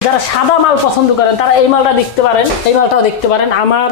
যারা সাদা মাল পছন্দ করেন তারা এই মালটা দেখতে পারেন এই মালটাও দেখতে পারেন আমার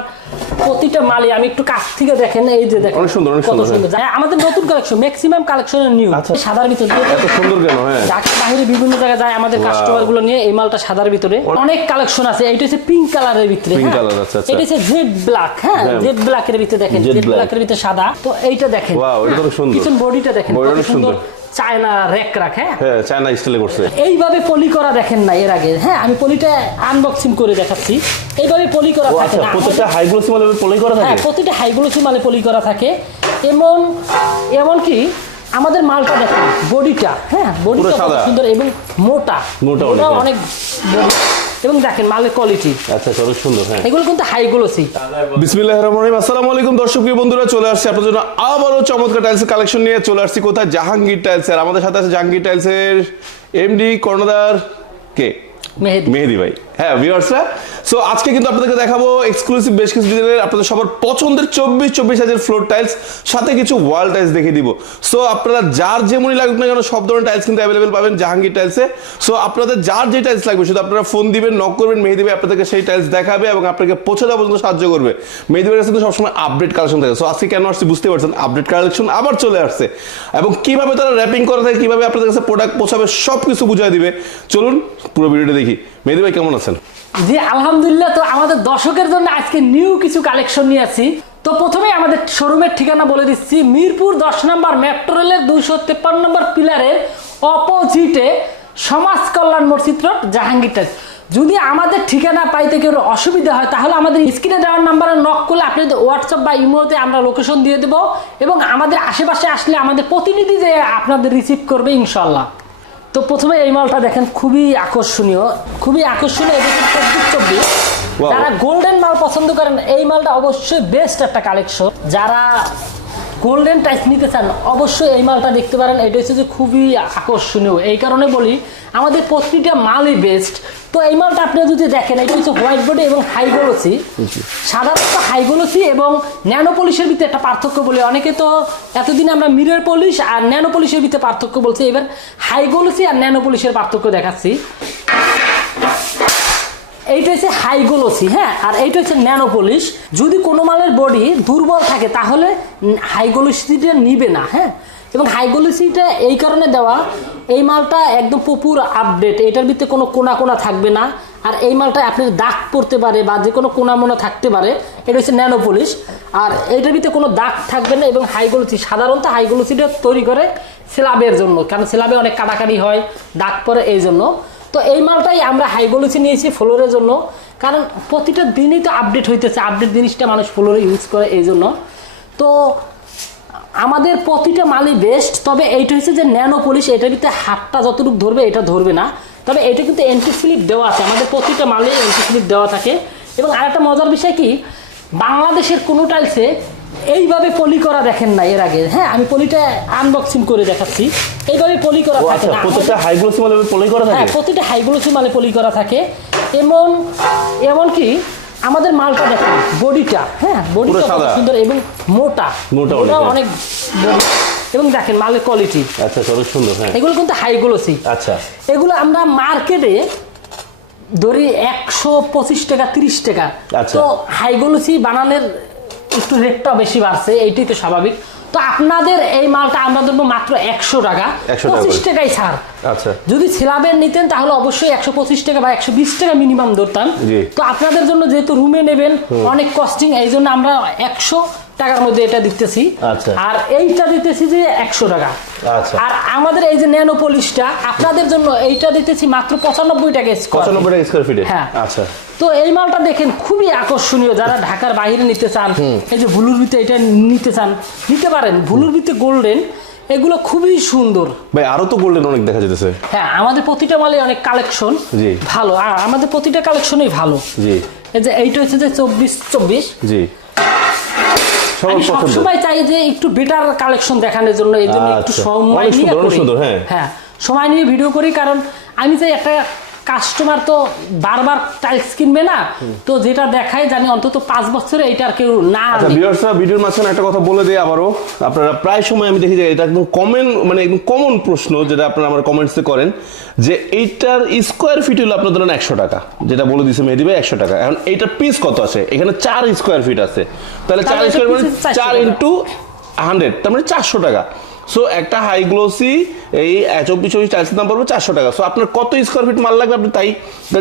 প্রতিটা মালই আমি একটু কাছ থেকে দেখেন এই যে দেখেন অনেক সুন্দর, অনেক সুন্দর, হ্যাঁ, আমাদের নতুন কালেকশন ম্যাক্সিমাম কালেকশনের নিউ। সাদার ভিতরে এত সুন্দর কেন হ্যাঁ ঢাকা বাইরে বিভিন্ন জায়গায় যায় আমাদের কাস্টমারগুলো নিয়ে এই মালটা সাদার ভিতরে অনেক কালেকশন আছে এইটা হচ্ছে পিঙ্ক কালারের ভিতরে Pink হ্যাঁ। color, আচ্ছা, আচ্ছা। এটা হচ্ছে জেড ব্ল্যাক হ্যাঁ। জেড ব্ল্যাকের ভিতরে দেখেন জেড black। ব্ল্যাকের ভিতরে সাদা তো এইটা দেখেন Wow, এটা তো সুন্দর। পিছন বডিটা দেখেন অনেক সুন্দর সুন্দর। চায়না র্যাক রাখ হ্যাঁ? হ্যাঁ চায়না স্টাইলে করছে। এইভাবে পলি করা দেখেন না এর আগে। হ্যাঁ আমি পলিটা আনবক্সিং করে দেখাচ্ছি। এইভাবে পলি করা থাকে আচ্ছা না। প্রত্যেকটা হাইগ্লোসি মালে পলি করা হ্যাঁ থাকে? প্রতিটা হাইগুলোসি মালে পলি করা থাকে। এবং এমনকি আমাদের মালটা দেখেন বডিটা হ্যাঁ বডিটা। সুন্দর এবং মোটা। মোটা অনেক, এবং দেখেন মালের কোয়ালিটি আচ্ছা আচ্ছা, অনেক সুন্দর হ্যাঁ। এগুলো কিন্তু হাইগুলোসি বিসমিল্লাহির রহমানির রহিম। আসসালামু আলাইকুম দর্শক প্রিয় বন্ধুরা চলে আসছি আপনাদের জন্য আবারও চমৎকার টাইলসের কালেকশন নিয়ে। চলে আসছি কোথায়? জাহাঙ্গীর টাইলসের আমাদের সাথে আছে জাহাঙ্গীর টাইলসের এমডি কর্ণধার কে? মেহেদি। মেহেদি ভাই। হ্যাঁ ভিউয়ার্সরা সো আজকে কিন্তু আপনাদেরকে দেখাবো এক্সক্লুসিভ বেশ কিছু ডিজাইনের আপনাদের সবার পছন্দের চব্বিশ চব্বিশ হাজার ফ্লোর টাইলস সাথে কিছু ওয়াল টাইলস দেখিয়ে দিব। সো আপনারা যার যেমনই লাগুক না কেন, সব ধরনের টাইলস কিন্তু অ্যাভেলেবেল পাবেন জাহাঙ্গীর টাইলসে সো আপনাদের যার যে টাইলস লাগবে, শুধু আপনারা ফোন দিবেন নক করবেন, মেহেদি ভাই আপনাদেরকে সেই টাইলস দেখাবে এবং আপনাকে পৌঁছে দেওয়া পর্যন্ত সাহায্য করবে। মেহেদি ভাইয়ের কিন্তু সবসময় আপডেট কালেকশন থাকে। সো আজকে কেন আসছি বুঝতে পারছেন আপডেট কালেকশন আবার চলে আসছে। এবং কীভাবে তারা র্যাপিং করে থাকে, কীভাবে আপনাদের কাছে প্রোডাক্ট পৌঁছাবে সব কিছু বুঝাই দিবে। চলুন পুরো ভিডিওটা দেখি। মেহেদি ভাই কেমন আছেন? জি, আলহামদুলিল্লাহ। তো আমাদের দর্শকের জন্য আজকে নিউ কিছু কালেকশন নিয়ে আসি। তো প্রথমে আমাদের শোরুমের ঠিকানা বলে দিচ্ছি। মিরপুর দশ নম্বর মেট্রো রেলের দুইশো তেপ্পান্ন নম্বর পিলারের অপোজিটে সমাজ কল্যাণ মসজিদ রোড, জাহাঙ্গীর। যদি আমাদের ঠিকানা পাইতে কেউ অসুবিধা হয়, তাহলে আমাদের স্ক্রিনে দেওয়ার নাম্বারে নক করলে আপনাদের হোয়াটসঅ্যাপ বা ইমোতে আমরা লোকেশন দিয়ে দেবো এবং আমাদের আশেপাশে আসলে আমাদের প্রতিনিধি যে আপনাদের রিসিভ করবে ইনশাল্লাহ তো প্রথমে এই মালটা দেখেন খুবই আকর্ষণীয় খুবই আকর্ষণীয় এটা চব্বিশ। চব্বিশ যারা গোল্ডেন মাল পছন্দ করেন এই মালটা অবশ্যই বেস্ট একটা কালেকশন যারা গোল্ডেন টাইস নিতে চান অবশ্যই এই মালটা দেখতে পারেন। এটা হচ্ছে যে খুবই আকর্ষণীয়। এই কারণে বলি আমাদের প্রতিটা মালই বেস্ট তো এই মালটা আপনি যদি দেখেন এটা হচ্ছে হোয়াইট বডি এবং হাইগোলসি সাধারণত হাইগোলসি এবং ন্যানো পলিশের ভিতরে একটা পার্থক্য বলি। অনেকে তো এতদিন আমরা মিরর পলিশ আর ন্যানো পলিশের ভিতরে পার্থক্য বলছি। এবার হাইগোলসি আর ন্যানো পলিশের পার্থক্য দেখাচ্ছি। এইটা হচ্ছে হাইগোলসি হ্যাঁ? আর এইটা হচ্ছে ন্যানো পলিশ যদি কোনো মালের বডি দুর্বল থাকে, তাহলে হাইগোলসিটা নিবে না হ্যাঁ? এবং হাইগোলসিটা এই কারণে দেওয়া, এই মালটা একদম পুপুর আপডেট, এটার ভিতরে কোনো কোনা কোনা থাকবে না। আর এই মালটা আপনার দাগ পড়তে পারে বা যে কোনো কোনা মোনা থাকতে পারে, এটা হচ্ছে ন্যানো পলিশ আর এইটার ভিতরে কোনো দাগ থাকবে না এবং হাইগোলসি, সাধারণত হাইগোলসিটা তৈরি করে স্ল্যাবের জন্য, কারণ স্ল্যাবে অনেক কাটাকাটি হয়, দাগ পরে এই জন্য। তো এই মালটাই আমরা হাইগোলসি নিয়েছি ফ্লোরের জন্য। কারণ প্রতিটা দিনই তো আপডেট হইতেছে আপডেট জিনিসটা মানুষ ফ্লোরে ইউজ করে এই জন্য। তো আমাদের প্রতিটা মালই বেস্ট তবে এইটা হচ্ছে যে ন্যানো পলিশ এটা কিন্তু হাতটা যতটুকু ধরবে এটা ধরবে না। তবে এটা কিন্তু এন্টি স্লিপ দেওয়া আছে, আমাদের প্রতিটা মালে এন্টি স্লিপ দেওয়া থাকে। এবং আরেকটা মজার বিষয় কি, বাংলাদেশের কোনো টাইলসে এইভাবে পলি করা দেখেন না এর আগে। হ্যাঁ আমি পলিটা আনবক্সিং করে দেখাচ্ছি। এইভাবে পলি করা থাকে আচ্ছা না। প্রত্যেকটা হাইগ্লোসি মালে পলি করা হ্যাঁ থাকে প্রতিটা হাইগুলোসি মালে পলি করা থাকে। এবং এমনকি আমাদের মালটা দেখেন বডিটা হ্যাঁ বডিটা। সুন্দর এবং মোটা। মোটা অনেক, হ্যাঁ। অনেক এবং দেখেন মালের কোয়ালিটি আচ্ছা আচ্ছা, অনেক সুন্দর হ্যাঁ। এগুলো কিন্তু হাইগুলোসি। আচ্ছা। এগুলো আমরা মার্কেটে ধরি একশো পঁচিশ টাকা তিরিশ টাকা। আচ্ছা। তো হাইগুলোসি বানানোর একটু রেটটা বেশি বাড়ছে এইটাই তো স্বাভাবিক। তো আপনাদের এই মালটা আমরা ধরবো মাত্র একশো টাকা 100 পঁচিশ। টাকাই ছাড়। আচ্ছা। যদি স্ল্যাবের নিতেন তাহলে অবশ্যই একশো পঁচিশ টাকা বা একশো বিশ টাকা মিনিমাম ধরতাম। তো আপনাদের জন্য যেহেতু রুমে নেবেন অনেক কস্টিং এই জন্য আমরা একশো টাকার মধ্যে এটা দিতেছি। আচ্ছা। আর এইটা দিতেছি যে একশো টাকা। আচ্ছা। আর আমাদের এই যে ন্যানো পলিশটা আপনাদের জন্য এইটা দিতেছি মাত্র পঁচানব্বই টাকা স্কোয়ার পঁচানব্বই টাকা স্কোয়ার ফিটে হ্যাঁ। আচ্ছা। তো এই মালটা দেখেন খুবই আকর্ষণীয়। যারা ঢাকার বাইরে নিতে চান এই যে ভুলুর ভিতরে এটা নিতে চান নিতে পারেন। ভুলুর ভিতরে গোল্ডেন এগুলো খুবই সুন্দর। ভাই আরও তো গোল্ডেন অনেক দেখা যেতেছে। হ্যাঁ আমাদের প্রতিটা মালে অনেক কালেকশন জি। ভালো। আর আমাদের প্রতিটা কালেকশনই ভালো। জি। এই যে এইটা হচ্ছে যে চব্বিশ চব্বিশ। জি। সবসময় চাই যে একটু বেটার কালেকশন দেখানোর জন্য এই জন্য একটু আচ্ছা। সময় নিয়ে। হ্যাঁ। হ্যাঁ সময় নিয়ে ভিডিও করি কারণ আমি যে একটা কাস্টমার তো বারবার টাইলস কিনবে না? তো যেটা দেখায় জানি অন্তত পাঁচ বছরে এটা আর কেউ না আচ্ছা ভিডিওর মাঝখানে একটা কথা বলে দিই আবারও। আপনারা প্রায় সময় আমি দেখি যে এটা একদম কমন মানে একদম কমন প্রশ্ন যেটা আপনারা আমার কমেন্টসে করেন যে এইটার স্কোয়ার ফিট হলো আপনার ধরেন একশো টাকা। যেটা বলে দিছে মেহেদি ভাই একশো টাকা। এখন এইটার পিস কত আছে? এখানে চার স্কোয়ার ফিট আছে। তাহলে চার স্কোয়ার 400 চার। ইন্টু হান্ড্রেড তার মানে চারশো টাকা। সো একটা হাই গ্লোসি এই চব্বিশ চব্বিশ টাইলসের দাম পড়বে চারশো টাকা। সো আপনার কত স্কোয়ার ফিট মাল লাগবে আপনি তাই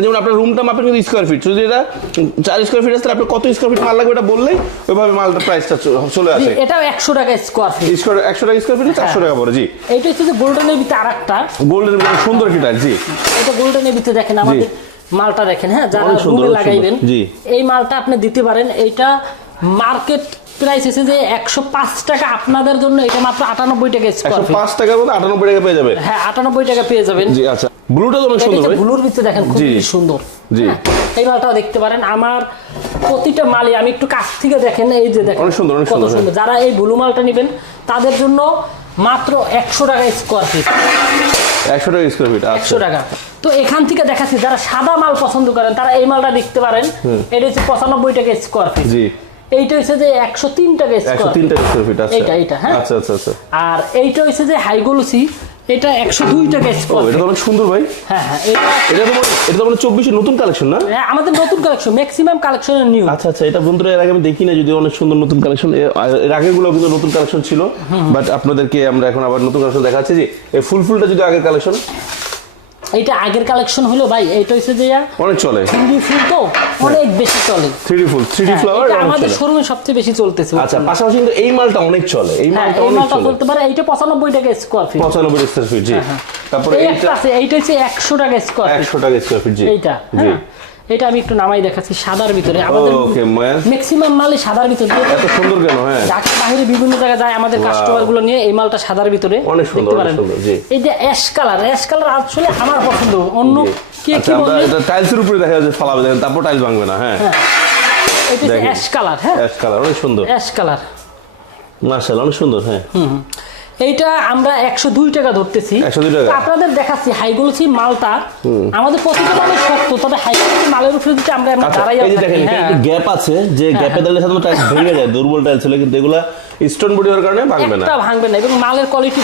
যেমন আপনার রুমটা মাপেন কিন্তু স্কোয়ার ফিট যদি এটা চার স্কোয়ার ফিট তাহলে আপনার কত স্কোয়ার ফিট মাল লাগবে এটা বললেই ওইভাবে মালটা প্রাইসটা চলে আসে। এটাও একশো টাকা স্কোয়ার ফিট স্কোয়ার একশো টাকা স্কোয়ার ফিট চারশো টাকা পড়ে জি। এইটা হচ্ছে যে গোল্ডেনের ভিতরে আর একটা গোল্ডেন সুন্দর কি টাইল জি। এটা গোল্ডেনের ভিতরে দেখেন আমাদের মালটা দেখেন হ্যাঁ যারা সুন্দর, লাগাইবেন। এই মালটা আপনি দিতে পারেন এইটা মার্কেট প্রাইস এসে যে একশো পাঁচ টাকা আপনাদের জন্য এটা মাত্র আটানব্বই টাকা স্কোয়ার ফিট পাঁচ টাকার মধ্যে আটানব্বই টাকা পেয়ে হ্যাঁ আটানব্বই টাকা পেয়ে যাবেন। জি আচ্ছা। ব্লুটা তো অনেক সুন্দর ব্লুর ভিতরে দেখেন খুব সুন্দর। জি। হ্যাঁ, এই মালটাও দেখতে পারেন। আমার প্রতিটা মালই আমি একটু কাছ থেকে দেখেন এই যে দেখেন অনেক সুন্দর, অনেক সুন্দর, হ্যাঁ। যারা এই ব্লু মালটা নেবেন তাদের জন্য মাত্র একশো টাকা স্কোয়ার ফিট একশো টাকা স্কোয়ার ফিট একশো আচ্ছা টাকা। তো এখান থেকে দেখাচ্ছি যারা সাদা মাল পছন্দ করেন তারা এই মালটা দেখতে পারেন। এটা হচ্ছে পঁচানব্বই টাকা স্কোয়ার ফিট জি। এইটা হচ্ছে যে একশো তিন টাকা একশো স্কোয়ার তিন টাকা স্কোয়ার ফিট আচ্ছা। এইটা, এইটা, হ্যাঁ। আচ্ছা আচ্ছা আচ্ছা। আর এইটা হচ্ছে যে হাইগোলসি এটা একশো দুই টাকা স্কোয়ার এটা তো অনেক সুন্দর ভাই। হ্যাঁ হ্যাঁ এটা এটা তো এটা তো চব্বিশের নতুন কালেকশন না? হ্যাঁ, আমাদের নতুন কালেকশন ম্যাক্সিমাম কালেকশনের নিউ আচ্ছা আচ্ছা এটা বন্ধুরা এর আগে আমি দেখি না যদি অনেক সুন্দর নতুন কালেকশন এর আগেরগুলো কিন্তু নতুন কালেকশন ছিল। বাট আপনাদেরকে আমরা এখন আবার নতুন কালেকশন দেখাচ্ছি যে এই ফুল ফুলটা যদি আগের কালেকশন এইটা আগের কালেকশন হলো ভাই এটা হচ্ছে যে অনেক চলে। হিন্দি ফুল তো অনেক বেশি চলে। থ্রি ফুল থ্রি হ্যাঁ, ফ্লাওয়ার আমাদের শোরুমে সবচেয়ে বেশি চলতেছে আচ্ছা পাশাপাশি কিন্তু এই মালটা অনেক চলে এই হ্যাঁ মালটা অনেক চলে। বলতে পারে এইটা পঁচানব্বই টাকা স্কয়ার ফিট পঁচানব্বই স্কোয়ার ফিট জি। তারপরে এইটা আছে এইটা হচ্ছে একশো টাকা স্কয়ার 100 টাকা স্কোয়ার ফিট জি। এইটা জি। হ্যাঁ। এটা আমি একটু নামাই দেখাচ্ছি সাদার ভিতরে। আমাদের ম্যাক্সিমাম মালই সাদার ভিতরে। এত সুন্দর কেন হ্যাঁ? বাইরে বিভিন্ন জায়গায় যায় আমাদের কাস্টমারগুলো নিয়ে এই মালটা সাদার ভিতরে। অনেক সুন্দর, দেখতে পারেন। এই যে অ্যাশ কালার অ্যাশ কালার আসলে আমার পছন্দ। অন্য কে আচ্ছা কি বলবে? এটা টাইলসের উপরে দেখা যাচ্ছে ফালাবে দেখেন তারপর টাইলস ভাঙবে না হ্যাঁ। এটা হচ্ছে অ্যাশ কালার হ্যাঁ। অ্যাশ কালার অনেক সুন্দর। অ্যাশ কালার মাশাআল্লাহ অনেক সুন্দর হ্যাঁ। এইটা আমরা একশো দুই টাকা ধরতেছি 102 টাকা। তো আপনাদের দেখাচ্ছি হাইগুলসি মালটা আমাদের প্রতিটা মানে শক্ত তবে হাইগুলসি মালের উপরে যদি আমরা আচ্ছা হ্যাঁ। গ্যাপ আছে যে গ্যাপে দাঁড়িয়ে ভেঙে যায় দুর্বল টাইল ছিল কিন্তু এগুলা স্টোন বডি হওয়ার কারণে ভাঙবে না একটা ভাঙবে না এবং মালের কোয়ালিটি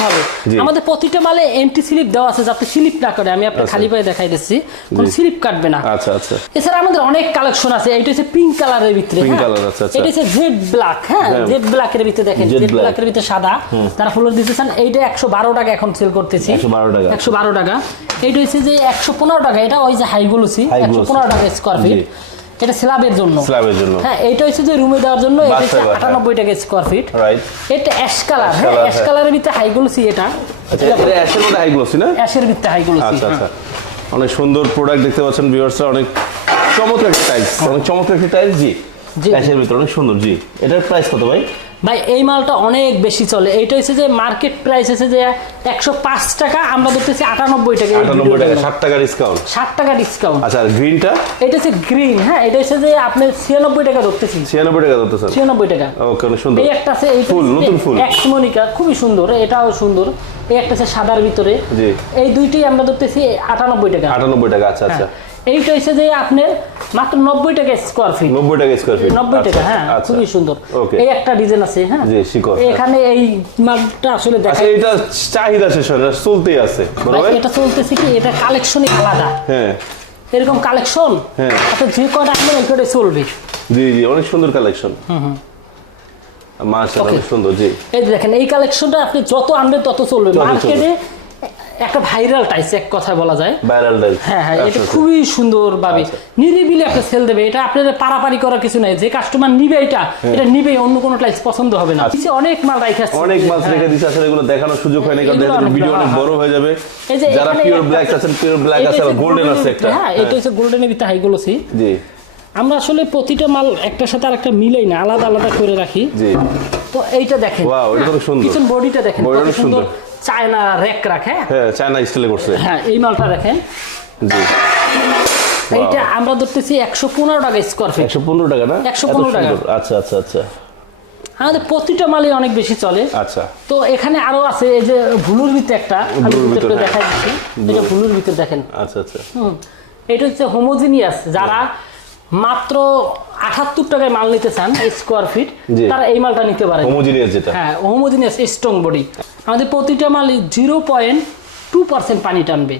জি। আমাদের প্রতিটা মালে এন্টি স্লিপ দেওয়া আছে যাতে স্লিপ না করে আমি আপনার খালি পায়ে দেখাই দিচ্ছি কোন। স্লিপ কাটবে না আচ্ছা আচ্ছা এছাড়া আমাদের অনেক কালেকশন আছে এটা হচ্ছে পিঙ্ক কালারের ভিতরে Pink হ্যাঁ। colour, আচ্ছা, আচ্ছা। এটা হচ্ছে জেড ব্ল্যাক হ্যাঁ। জেড ব্ল্যাকের ভিতরে দেখেন জেড ব্ল্যাকের ভিতরে সাদা তারা ফুলর দিতেছেন এইটা একশো বারো টাকা এখন সেল করতেছি 112 টাকা। একশো বারো টাকা এইটা হচ্ছে যে একশো পনেরো টাকা এটা ওই যে হাইগুলোসি High একশো glossy। পনেরো টাকা স্কোয়ার ফিট। এটা স্ল্যাবের জন্য। স্ল্যাবের জন্য। হ্যাঁ এটা হচ্ছে যে রুমে দেওয়ার জন্য এটা হচ্ছে বাস্তবে, হ্যাঁ। আটানব্বই টাকা স্কয়ার ফিট রাইট এটা অ্যাশ কালার হ্যাঁ অ্যাশ হ্যাঁ। কালারের ভিতরে হাইগুলোসি এটা। আচ্ছা এটা অ্যাশের মধ্যে হাই গ্লোসি না? অ্যাশের ভিতরে হাইগুলোসি আচ্ছা আচ্ছা। অনেক সুন্দর প্রোডাক্ট দেখতে পাচ্ছেন ভিউয়ার্সরা অনেক চমৎকার একটা টাইলস অনেক চমৎকার একটা টাইলস জি। জি। অ্যাশের ভিতরে অনেক সুন্দর জি। এটার প্রাইস কত ভাই? ভাই এই মালটা অনেক বেশি চলে। এইটা হচ্ছে যে মার্কেট প্রাইস হচ্ছে যে একশো পাঁচ টাকা আমরা ধরতেছি আটানব্বই টাকা আটানব্বই টাকা ষাট টাকা ডিসকাউন্ট ষাট টাকা ডিসকাউন্ট আচ্ছা গ্রিনটা এটা হচ্ছে গ্রিন হ্যাঁ এটা হচ্ছে যে আপনি ছিয়ানব্বই টাকা ধরতেছি। ছিয়ানব্বই টাকা ধরতেছেন? ছিয়ানব্বই টাকা। ওকে অনেক সুন্দর। এই একটা আছে এইটা ফুল, নতুন ফুল। এক্সমনিকা খুবই সুন্দর এটাও সুন্দর। এই একটা আছে সাদার ভিতরে। জি। এই দুইটি আমরা ধরতেছি আটানব্বই টাকা। আটানব্বই টাকা আচ্ছা আচ্ছা। হ্যাঁ। এইটা হচ্ছে যে আপনার মাত্র নব্বই টাকা স্কোয়ার ফিট নব্বই টাকা স্কোয়ার ফিট নব্বই টাকা হ্যাঁ খুবই সুন্দর। এই একটা ডিজাইন আছে হ্যাঁ। এখানে এই মালটা আসলে দেখা আচ্ছা এটা চাহিদা শেষ হয় চলতেই আছে এটা চলতেছে কি? এটা কালেকশনই আলাদা। হ্যাঁ। এরকম কালেকশন হ্যাঁ। যে কয়টা আনবেন ওই কয়টাই চলবে? জি জি অনেক সুন্দর কালেকশন মাশাআল্লাহ Okay. অনেক সুন্দর জি। এই দেখেন এই কালেকশনটা আপনি যত আনবেন তত চলবে। তত চলবে। মার্কেটে একটা ভাইরাল টাইস এক কথায় বলা যায়। ভাইরাল ডাইল হ্যাঁ হ্যাঁ এটা খুবই সুন্দর ভাবে। আচ্ছা। নিরিবিলি একটা সেল দেবে এটা আপনাদের পারাপারি করার কিছু নাই। যে কাস্টমার নিবে এটা এটা নিবে অন্য কোনো টাইস পছন্দ হবে না। নিচে অনেক মাল রাখা আচ্ছা। অনেক মাছ রেখে দিচ্ছে আসলে এগুলো দেখানোর সুযোগ হয়নি কারণ এগুলো ভিডিও অনেক হ্যাঁ, বড় হয়ে যাবে। এই যে যারা পিওর একটা ব্ল্যাক আছে- আছেন পিওর ব্ল্যাক আছে গোল্ডেন আছে একটা। হ্যাঁ এটা হচ্ছে গোল্ডেনের ভিতরে হাইগুলোসি জি। আমরা আসলে প্রতিটা মাল একটার সাথে আরেকটা মিলাই না আলাদা আলাদা করে রাখি। জি। তো এইটা দেখেন। Wow, এটা তো সুন্দর। পিছন বডিটা দেখেন কত সুন্দর। চায়না র্যাক রাখে। হ্যাঁ চায়না স্টাইলে করছে। হ্যাঁ এই মালটা দেখেন জি। এইটা আমরা ধরতেছি একশো পনেরো টাকা স্কোয়ার ফিট একশো পনেরো টাকা না? 115 এত টাকা। আচ্ছা আচ্ছা আচ্ছা। আমাদের প্রতিটা মালই অনেক বেশি চলে। আচ্ছা। তো এখানে আরও আছে এই যে ভুলুর ভিতরে একটা আমি ভুলুর ভিতরে ভিতরে, দেখাই দিচ্ছি। এটা ভুলুর। ভিতরে দেখেন। আচ্ছা আচ্ছা। হুম এটা হচ্ছে হোমোজিনিয়াস যারা মাত্র আটাত্তর টাকায় মাল নিতে চান স্কোয়ার ফিট। তারা এই মালটা নিতে পারে। হ্যাঁ হোমোজিনিয়াস স্ট্রং বডি আমাদের প্রতিটা মাল জিরো পয়েন্ট টু পার্সেন্ট পানি টানবে।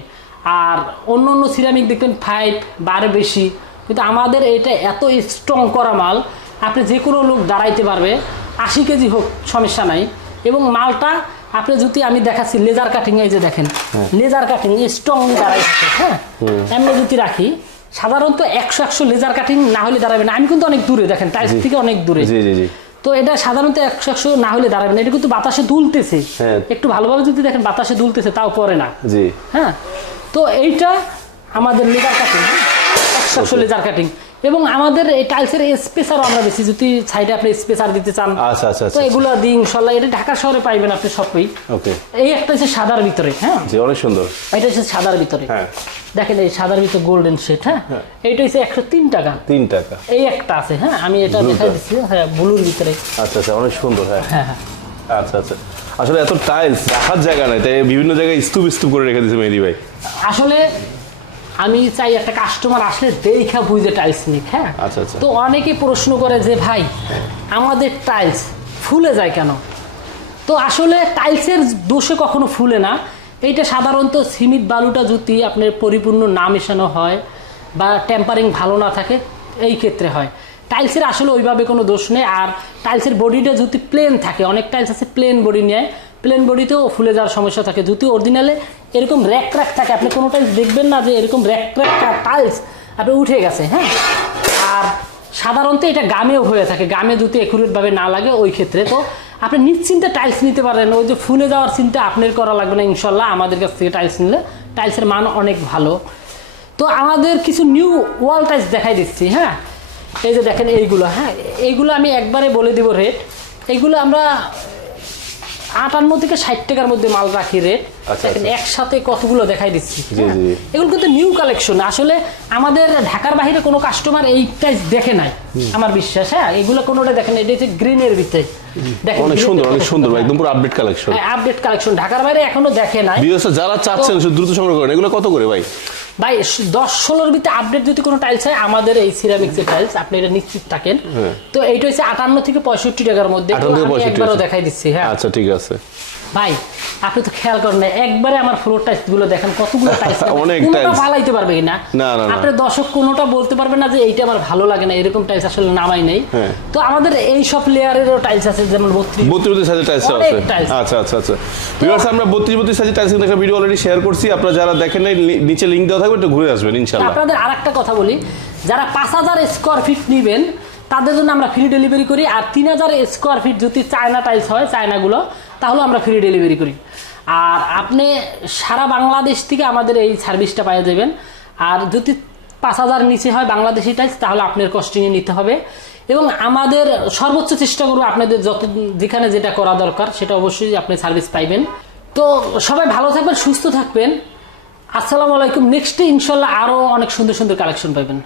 আর অন্য অন্য সিরামিক দেখবেন ফাইভ বারে বেশি। কিন্তু আমাদের এটা এত স্ট্রং করা মাল আপনি যে কোনো লোক দাঁড়াইতে পারবে আশি কেজি হোক সমস্যা নাই। এবং মালটা আপনি যদি আমি দেখাচ্ছি লেজার কাটিং এই যে দেখেন লেজার কাটিং স্ট্রং দাঁড়াই হ্যাঁ? এমনি যদি রাখি সাধারণত একশো একশো লেজার কাটিং না হলে দাঁড়াবে না। আমি কিন্তু অনেক দূরে দেখেন টাইস থেকে অনেক দূরে। জি জি জি। তো এটা সাধারণত একশো একশো না হলে দাঁড়াবে না। এটা কিন্তু বাতাসে দুলতেছে। হ্যাঁ। একটু ভালোভাবে যদি দেখেন বাতাসে দুলতেছে তাও পরে না। জি। হ্যাঁ? তো এইটা আমাদের লেজার কাটিং একশো একশো লেজার কাটিং এবং আমাদের এই টাইলসের স্পেসারও আমরা বেশি। যদি সাইডে আপনি স্পেসার দিতে চান আচ্ছা আচ্ছা তো আচ্ছা এগুলো দিই ইনশাল্লাহ এটা ঢাকা শহরে পাইবেন আপনি সবই। ওকে। এই একটা হচ্ছে সাদার ভিতরে হ্যাঁ? জি অনেক সুন্দর। এটা হচ্ছে সাদার ভিতরে। হ্যাঁ। দেখেন এই সাদার ভিতরে গোল্ডেন শেড হ্যাঁ? এইটা হচ্ছে একশো তিন টাকা। তিন টাকা। এই একটা আছে হ্যাঁ? আমি এটা দেখাই টা। দিচ্ছি হ্যাঁ ব্লুর ভিতরে। আচ্ছা আচ্ছা অনেক সুন্দর হ্যাঁ। হ্যাঁ হ্যাঁ। আচ্ছা আচ্ছা। আসলে এত টাইলস রাখার জায়গা নাই তাই বিভিন্ন জায়গায় স্তূপ স্তূপ করে রেখে দিয়েছে মেহেদি ভাই। আসলে আমি চাই একটা কাস্টমার আসলে দেখা বুঝে টাইলস নিক হ্যাঁ? আচ্ছা, আচ্ছা। তো অনেকে প্রশ্ন করে যে ভাই আমাদের টাইলস ফুলে যায় কেন? তো আসলে টাইলসের দোষে কখনো ফুলে না। এইটা সাধারণত সিমিট বালুটা যদি আপনার পরিপূর্ণ না মেশানো হয় বা টেম্পারিং ভালো না থাকে এই ক্ষেত্রে হয়। টাইলসের আসলে ওইভাবে কোনো দোষ নেই। আর টাইলসের বডিটা যদি প্লেন থাকে অনেক টাইলস আছে প্লেন বডি নিয়ে। প্লেন বডিতেও ফুলে যাওয়ার সমস্যা থাকে। যদি অরিজিনালে এরকম র্যাক র্যাক থাকে, আপনি কোনো টাইলস দেখবেন না যে এরকম র্যাক র্যাক টাইলস আপনি উঠে গেছে হ্যাঁ? আর সাধারণত এটা গামেও হয়ে থাকে, গামে যদি একুরেটভাবে না লাগে ওই ক্ষেত্রে। তো আপনি নিশ্চিন্তে টাইলস নিতে পারেন, ওই যে ফুলে যাওয়ার চিন্তা আপনার করা লাগবে না, ইনশাল্লাহ আমাদের কাছ থেকে টাইলস নিলে টাইলসের মান অনেক ভালো। তো আমাদের কিছু নিউ ওয়াল টাইলস দেখাই দিচ্ছি হ্যাঁ? এই যে দেখেন এইগুলো হ্যাঁ? এইগুলো আমি একবারে বলে দিব রেট এইগুলো আমরা আটান্ন থেকে ষাট টাকার মধ্যে মাল রাখি রেট আচ্ছা, আচ্ছা। একসাথে কতগুলো দেখাই দিচ্ছি। এগুলো কিন্তু নিউ কালেকশন আসলে আমাদের ঢাকার বাইরে কোনো কাস্টমার এই টাইস দেখে নাই আমার বিশ্বাস হ্যাঁ? এগুলো কোনোটা দেখেন এটা হচ্ছে গ্রিনের ভিতরে। অনেক সুন্দর অনেক সুন্দর একদম পুরো আপডেট কালেকশন আপডেট কালেকশন ঢাকার বাইরে এখনও দেখে নাই। যারা চাচ্ছেন দ্রুত সংগ্রহ করেন এগুলো কত করে ভাই? ভাই দশ ষোলোর ভিতরে আপডেট যদি কোনো টাইলস হয় আমাদের এই সিরামিক্সের টাইলস আপনি এটা নিশ্চিত থাকেন। হ্যাঁ। তো এইটা হচ্ছে আটান্ন থেকে পঁয়ষট্টি টাকার মধ্যে। তো 58 থেকে আমি 65 একবারও দেখাই দিচ্ছি হ্যাঁ। আচ্ছা ঠিক আছে। ভাই আপনি তো খেয়াল করেন না একবারে আমার ফ্লোর টাইলসগুলো দেখেন কতগুলো অনেক কোনোটা। ফালাইতে পারবে কিনা না, না, না। আপনার দর্শক কোনোটা বলতে পারবে না যে এইটা আমার ভালো লাগে না এরকম টাইলস আসলে নামাই নেই হ্যাঁ। তো আমাদের এই সব লেয়ারেরও টাইলস আছে যেমন বত্রিশ বত্রিশ সাইজের টাইলস অনেক আছে। আচ্ছা আচ্ছা আচ্ছা ভিউয়ার্স আমরা বত্রিশ বত্রিশ সাইজের টাইলস কিন্তু একটা ভিডিও অলরেডি শেয়ার করছি আপনারা যারা দেখেন নাই নিচে লিঙ্ক দেওয়া থাকবে একটু ঘুরে আসবেন ইনশাল্লাহ আপনাদের আর একটা কথা বলি যারা পাঁচ হাজার স্কোয়ার ফিট নেবেন তাদের জন্য আমরা ফ্রি ডেলিভারি করি। আর তিন হাজার স্কোয়ার ফিট যদি চায়না টাইলস হয় চায়নাগুলো তাহলে আমরা ফ্রি ডেলিভারি করি। আর আপনি সারা বাংলাদেশ থেকে আমাদের এই সার্ভিসটা পাওয়া যাবেন আর যদি পাঁচ হাজার নিচে হয় বাংলাদেশি টাইলস তাহলে আপনার কস্টিংয়ে নিতে হবে। এবং আমাদের সর্বোচ্চ চেষ্টা করব আপনাদের যত যেখানে যেটা করা দরকার, সেটা অবশ্যই আপনি সার্ভিস পাইবেন। তো সবাই ভালো থাকবেন, সুস্থ থাকবেন। আসসালামু আলাইকুম। নেক্সটে ইনশাল্লাহ আরও অনেক সুন্দর সুন্দর কালেকশন পাবেন